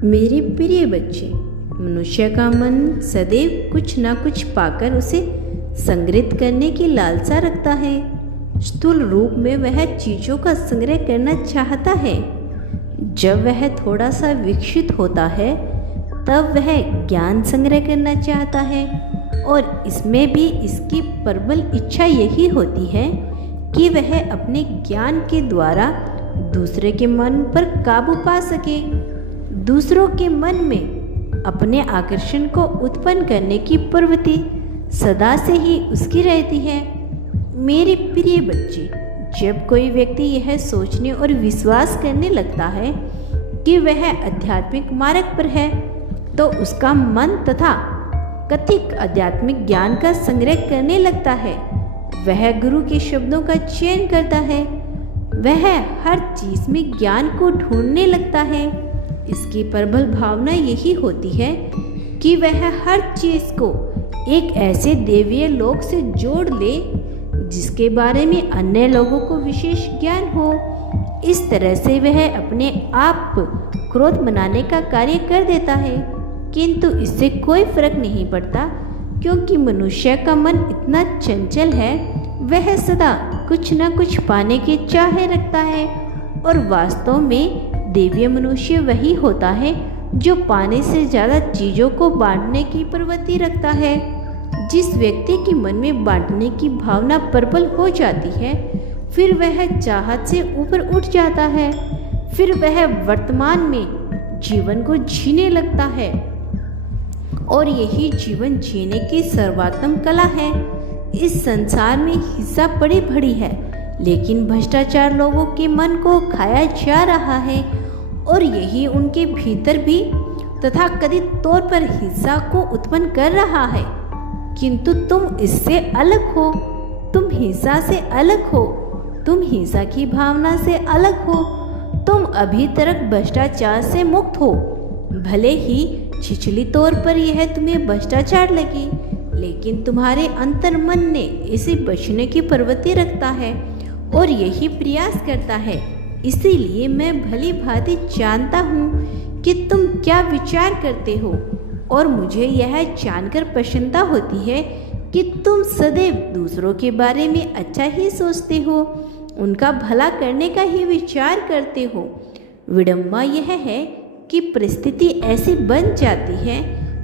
मेरे प्रिय बच्चे, मनुष्य का मन सदैव कुछ ना कुछ पाकर उसे संग्रहित करने की लालसा रखता है। स्थूल रूप में वह चीज़ों का संग्रह करना चाहता है। जब वह थोड़ा सा विकसित होता है तब वह ज्ञान संग्रह करना चाहता है, और इसमें भी इसकी प्रबल इच्छा यही होती है कि वह अपने ज्ञान के द्वारा दूसरे के मन पर काबू पा सके। दूसरों के मन में अपने आकर्षण को उत्पन्न करने की प्रवृत्ति सदा से ही उसकी रहती है। मेरे प्रिय बच्चे, जब कोई व्यक्ति यह सोचने और विश्वास करने लगता है कि वह आध्यात्मिक मार्ग पर है, तो उसका मन तथा कथित आध्यात्मिक ज्ञान का संग्रह करने लगता है। वह गुरु के शब्दों का चयन करता है। वह हर चीज में ज्ञान को ढूंढने लगता है। इसकी प्रबल भावना यही होती है कि वह हर चीज को एक ऐसे दैवीय लोक से जोड़ ले जिसके बारे में अन्य लोगों को विशेष ज्ञान हो। इस तरह से वह अपने आप क्रोध मनाने का कार्य कर देता है, किंतु इससे कोई फर्क नहीं पड़ता, क्योंकि मनुष्य का मन इतना चंचल है। वह सदा कुछ न कुछ पाने की चाह रखता है, और वास्तव में दैवीय मनुष्य वही होता है जो पाने से ज़्यादा चीज़ों को बांटने की प्रवृत्ति रखता है। जिस व्यक्ति के मन में बांटने की भावना प्रबल हो जाती है, फिर वह चाहत से ऊपर उठ जाता है। फिर वह वर्तमान में जीवन को जीने लगता है, और यही जीवन जीने की सर्वोत्तम कला है। इस संसार में हिंसा बड़ी बड़ी है, लेकिन भ्रष्टाचार लोगों के मन को खाया जा रहा है, और यही उनके भीतर भी तथाकथित तौर पर हिंसा को उत्पन्न कर रहा है। किंतु तुम इससे अलग हो, तुम हिंसा से अलग हो, तुम हिंसा की भावना से अलग हो। तुम अभी तक भ्रष्टाचार से मुक्त हो। भले ही छिछली तौर पर यह तुम्हें भ्रष्टाचार लगी, लेकिन तुम्हारे अंतर मन ने इसे बचने की प्रवृत्ति रखता है और यही प्रयास करता है। इसीलिए मैं भली भांति जानता हूँ कि तुम क्या विचार करते हो, और मुझे यह जानकर प्रसन्नता होती है कि तुम सदैव दूसरों के बारे में अच्छा ही सोचते हो, उनका भला करने का ही विचार करते हो। विडंबना यह है कि परिस्थिति ऐसी बन जाती है,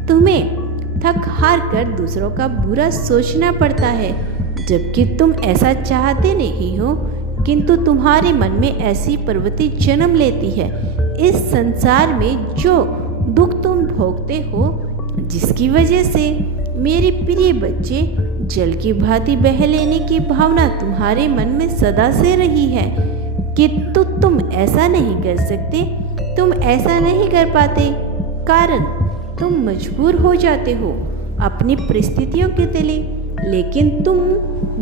तुम्हें थक हार कर दूसरों का बुरा सोचना पड़ता है, जबकि तुम ऐसा चाहते नहीं हो, किंतु तुम्हारे मन में ऐसी प्रवृत्ति जन्म लेती है। इस संसार में जो दुख तुम भोगते हो, जिसकी वजह से मेरे प्रिय बच्चे जल की भांति बह लेने की भावना तुम्हारे मन में सदा से रही है, किंतु तुम ऐसा नहीं कर सकते, तुम ऐसा नहीं कर पाते, कारण तुम मजबूर हो जाते हो अपनी परिस्थितियों के तले। लेकिन तुम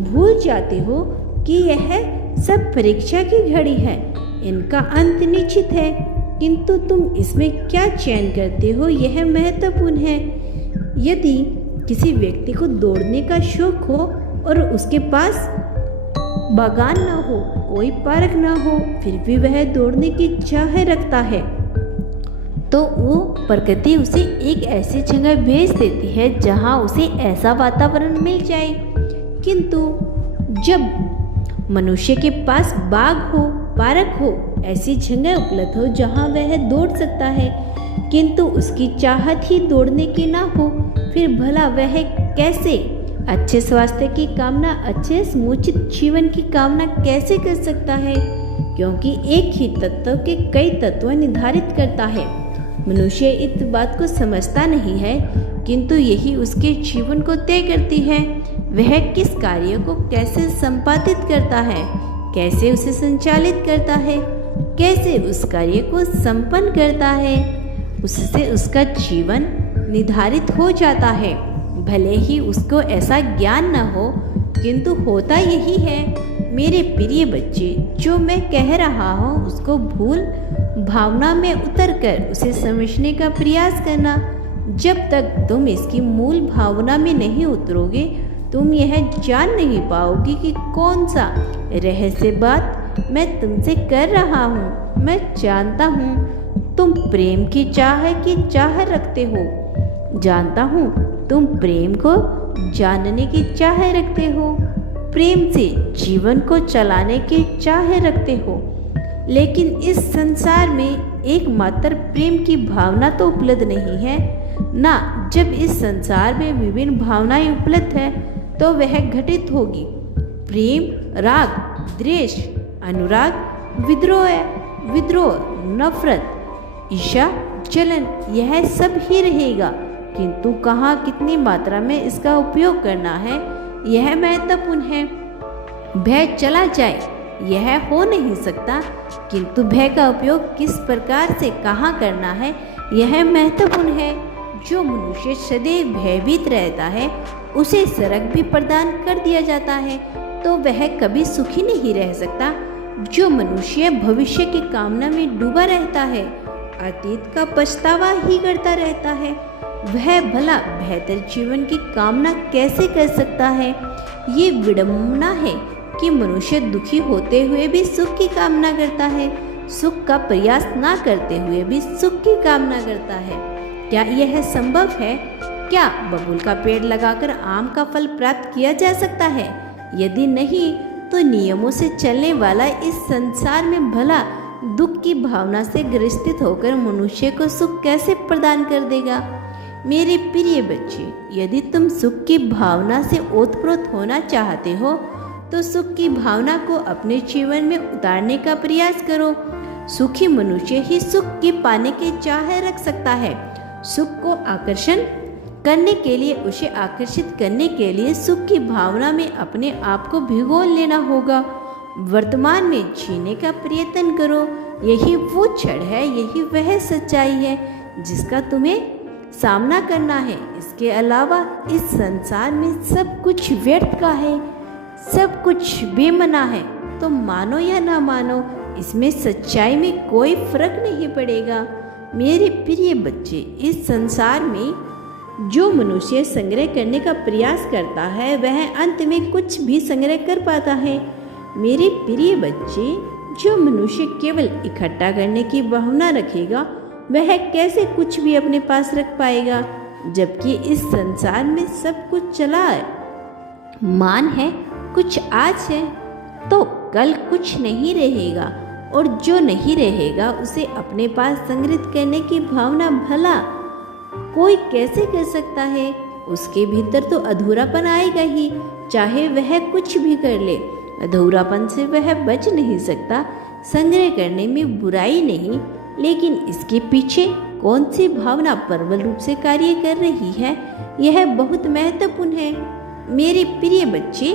भूल जाते हो कि यह सब परीक्षा की घड़ी है, इनका अंत निश्चित है, किंतु तुम इसमें क्या चयन करते हो यह महत्वपूर्ण है। यदि किसी व्यक्ति को दौड़ने का शौक हो और उसके पास बागान ना हो, कोई पार्क ना हो, फिर भी वह दौड़ने की चाह रखता है, तो वो प्रकृति उसे एक ऐसी जगह भेज देती है जहाँ उसे ऐसा वातावरण मिल जाए। किंतु जब मनुष्य के पास बाग हो, पार्क हो, ऐसी जगह उपलब्ध हो जहाँ वह दौड़ सकता है, किंतु उसकी चाहत ही दौड़ने की ना हो, फिर भला वह कैसे अच्छे स्वास्थ्य की कामना, अच्छे समुचित जीवन की कामना कैसे कर सकता है? क्योंकि एक ही तत्व के कई तत्व निर्धारित करता है। मनुष्य इस बात को समझता नहीं है, किंतु यही उसके जीवन को तय करती है। वह किस कार्य को कैसे संपादित करता है, कैसे उसे संचालित करता है, कैसे उस कार्य को संपन्न करता है, उससे उसका जीवन निर्धारित हो जाता है। भले ही उसको ऐसा ज्ञान न हो, किंतु होता यही है। मेरे प्रिय बच्चे, जो मैं कह रहा हूँ उसको भूल भावना में उतरकर उसे समझने का प्रयास करना। जब तक तुम इसकी मूल भावना में नहीं उतरोगे, तुम यह जान नहीं पाओगे कि कौन सा रहस्य बात मैं तुमसे कर रहा हूँ। मैं जानता हूँ तुम प्रेम की चाह रखते हो। जानता हूँ तुम प्रेम को जानने की चाह रखते हो, प्रेम से जीवन को चलाने की चाह रखते हो। लेकिन इस संसार में एकमात्र प्रेम की भावना तो उपलब्ध नहीं है ना। जब इस संसार में विभिन्न भावनाएं उपलब्ध है तो वह घटित होगी। प्रेम, राग, द्वेष, अनुराग, विद्रोह, नफरत, ईर्ष्या, जलन, यह सब ही रहेगा। किंतु कहाँ कितनी मात्रा में इसका उपयोग करना है यह महत्वपूर्ण है। भय चला जाए यह हो नहीं सकता, किंतु भय का उपयोग किस प्रकार से कहाँ करना है यह महत्वपूर्ण है। जो मनुष्य सदैव भयभीत रहता है उसे स्वर्ग भी प्रदान कर दिया जाता है तो वह कभी सुखी नहीं रह सकता। जो मनुष्य भविष्य की कामना में डूबा रहता है, अतीत का पछतावा ही करता रहता है, वह भला बेहतर जीवन की कामना कैसे कर सकता है। ये विडंबना है कि मनुष्य दुखी होते हुए भी सुख की कामना करता है, सुख का प्रयास ना करते हुए भी सुख की कामना करता है। क्या यह संभव है? क्या बबूल का पेड़ लगाकर आम का फल प्राप्त किया जा सकता है? यदि नहीं तो नियमों से चलने वाला इस संसार में भला दुख की भावना से ग्रसित होकर मनुष्य को सुख कैसे प्रदान कर देगा। मेरे प्रिय बच्चे, यदि तुम सुख की भावना से ओतप्रोत होना चाहते हो तो सुख की भावना को अपने जीवन में उतारने का प्रयास करो। सुखी मनुष्य ही सुख की पाने की चाह रख सकता है। सुख को आकर्षण करने के लिए, उसे आकर्षित करने के लिए सुख की भावना में अपने आप को भिगो लेना होगा। वर्तमान में जीने का प्रयत्न करो। यही वो क्षण है, यही वह सच्चाई है जिसका तुम्हें सामना करना है। इसके अलावा इस संसार में सब कुछ व्यर्थ का है, सब कुछ बेमना है। तो मानो या ना मानो, इसमें सच्चाई में कोई फर्क नहीं पड़ेगा। मेरे प्रिय बच्चे, इस संसार में जो मनुष्य संग्रह करने का प्रयास करता है वह अंत में कुछ भी संग्रह कर पाता है। मेरे प्रिय बच्चे, जो मनुष्य केवल इकट्ठा करने की भावना रखेगा वह कैसे कुछ भी अपने पास रख पाएगा, जबकि इस संसार में सब कुछ चला है। मान है कुछ आज है तो कल कुछ नहीं रहेगा, और जो नहीं रहेगा उसे अपने पास संग्रहित करने की भावना भला कोई कैसे कर सकता है। उसके भीतर तो अधूरापन आएगा ही, चाहे वह कुछ भी कर ले। अधूरापन से वह बच नहीं सकता। संग्रह करने में बुराई नहीं, लेकिन इसके पीछे कौन सी भावना प्रबल रूप से कार्य कर रही है यह बहुत महत्वपूर्ण है। मेरे प्रिय बच्चे,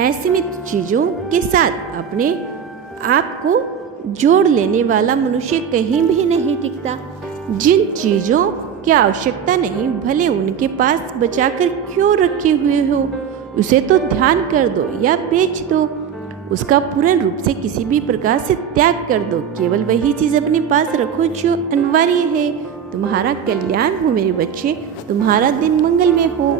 असीमित चीज़ों के साथ अपने आप को जोड़ लेने वाला मनुष्य कहीं भी नहीं टिकता। जिन चीज़ों की आवश्यकता नहीं, भले उनके पास बचाकर क्यों रखे हुए हो, उसे तो ध्यान कर दो या बेच दो। उसका पूर्ण रूप से किसी भी प्रकार से त्याग कर दो। केवल वही चीज़ अपने पास रखो जो अनिवार्य है। तुम्हारा कल्याण हो मेरे बच्चे, तुम्हारा दिन मंगलमय हो।